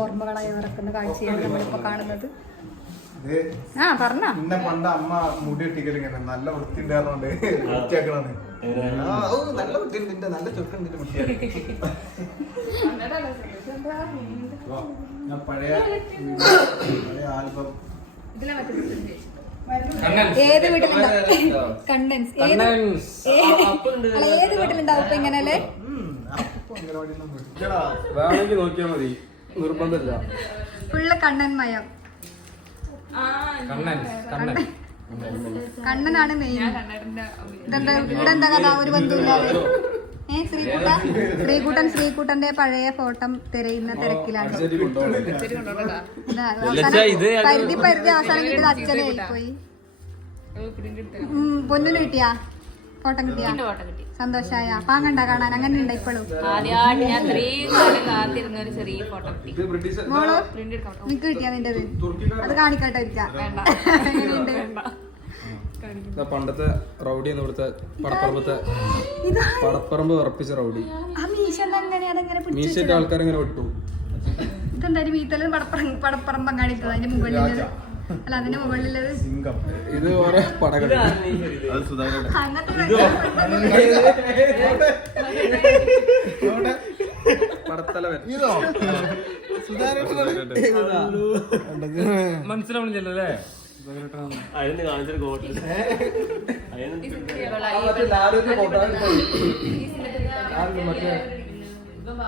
ഓർമ്മകളായി ഇറക്കുന്ന കാഴ്ചയാണ് നമ്മളിപ്പോ കാണുന്നത്. പറഞ്ഞ പണ്ട് അമ്മ മുടി ഇട്ടിങ്ങനെ നല്ല വൃത്തിണ്ടായിരുന്നോണ്ട് വൃത്തിയാക്കണാണ്. നല്ല വൃത്തിയുണ്ട്, നല്ല ചൊക്കുണ്ട് മുട്ടിയാണ്. ഞാൻ പഴയ ആൽബം ഏത് വീട്ടിലുണ്ടാവും കണ്ടൻസ് ഏത് വീട്ടിലുണ്ടാവും ഇപ്പൊ ഇങ്ങനല്ലേ? വേണമെങ്കിൽ നോക്കിയാ മതി, നിർബന്ധമില്ല. ഫുള്ള് കണ്ണൻമയം. കണ്ണനാണ് മെയിൻ. ഇതെന്താ ഇവിടെ എന്താ കഥ? ഒരു ബന്ധുവില്ലാതെ ശ്രീകുട്ടന്റെ പഴയ ഫോട്ടോ തിരയുന്ന തിരക്കിലാണ്. പരിധി അവസാനം കിട്ടിയത് അച്ഛനെ പോയി. പൊന്നിന് കിട്ടിയാ ഫോട്ടോ കിട്ടിയാ സന്തോഷായ? പാങ്ങണ്ട കാണാൻ? അങ്ങനെ ഉണ്ടോ ഇപ്പോഴും? മോളോ നിനക്ക് കിട്ടിയാ നിന്റേത്? അത് കാണിക്കട്ടെ ഇരിക്കാം. പണ്ടത്തെ റൗഡി എന്ന് ഇവിടുത്തെ പടപ്പറമ്പ് ഉറപ്പിച്ച റൗഡി. മീശന്റെ ആൾക്കാരെങ്ങനെ വിട്ടു. ഇതെന്തായാലും വീട്ടിലും പടപ്പറമ്പ് അങ്ങാടിത്തത് അതിന്റെ മുകളിലുള്ളത്. അല്ല അതിന്റെ മുകളിലുള്ളത് ഇത് ഓരോ പടകൾ. പടത്തലവൻ മനസ്സിലാവണില്ലല്ലേ? കാണിച്ചിട്ട്